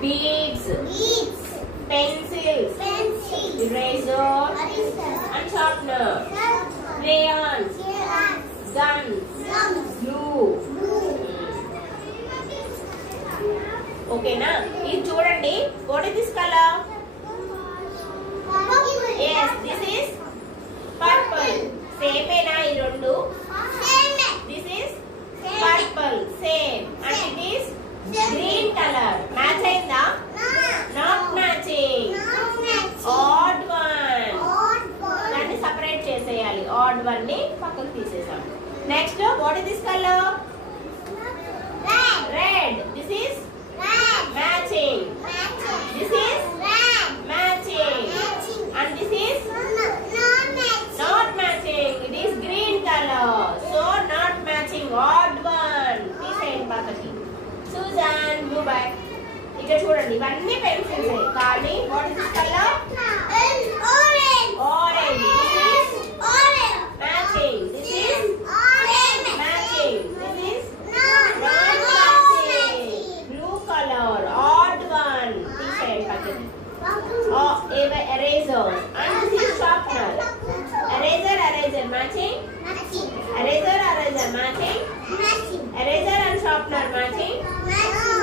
beads, pencils, eraser and sharpener, crayons, guns, glue. Okay na? This చూడండి. What is this color? Yes, this is purple. Same na ఈ రెండు. This is purple. Same. And it is green color. Match అయిందా? Not matching. Odd one. దాన్ని separate చేసేయాలి. Odd one ని పక్కకు తీసేసాం. Next, what is this color? Red. This is matching. This is matching. And this is not matching. It is green color. So not matching. Odd one. తీసేయండి పక్కకి. Susan, move back. ఇక్కడ చూడండి ఇవన్నీ pencils కానీ what is this color? Orange. This is matching. This is matching. This is not matching. Blue color. Odd one. తీసేయండి పక్కకి. Eraser. And this is sharpener. Eraser matching. Eraser matching. Eraser and sharpener matching.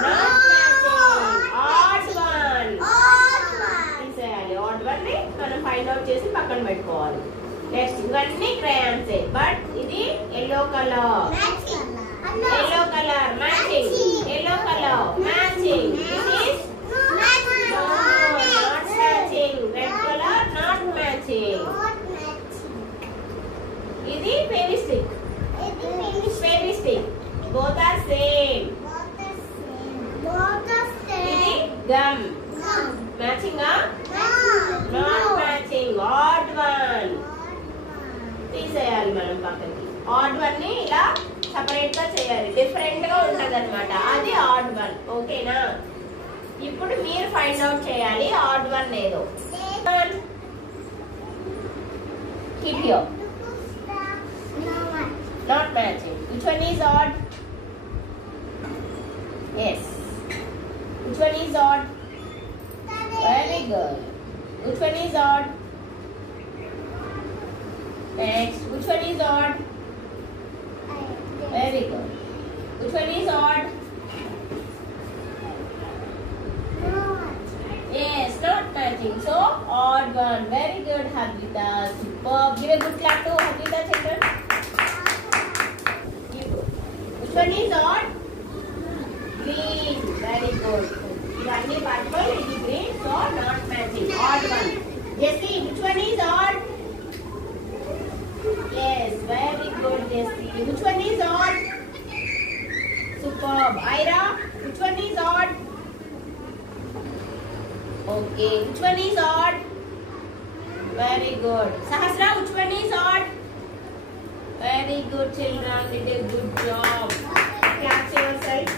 Not matching. Odd one. తీసేయాలి. Odd one ని మనం find out చేసి పక్కన పెట్టుకోవాలి. Next ఇవన్నీ crayons but ఇది yellow color. Yellow color matching. Yellow color matching. This is not matching. Red color not matching. ఇది fevistic. Both are same. ఇది gum. Matching ah? Not matching. Odd one. తీసేయాలి మనం పక్కకి. Odd one ని ఇలా separate గా చేయాలి. డిఫరెంట్ గా ఉంటది అన్నమాట. అది odd one. ఓకేనా? ఇప్పుడు మీరు ఫైండ్ అవుట్ చేయాలి odd one ఏదో. Keep here. Not matching. Which one is odd? Yes. Which one is odd? Very good. Which one is odd? Next. Which one is odd? Very good. Which one is odd? Yes, not matching. So, odd one. Very good, Harvita. Superb. Give a good clap to Harvita, children. Which one is odd? Green. Very good. Only purple, it is green, so not matching. Odd one. Jessie, which one is odd? Yes, very good, Jessie. Which one is odd? Superb. Ira, which one is odd? Okay, which one is odd? Very good. Sahasra, which one is odd? Very good, children. Did a good job. Clap yourself.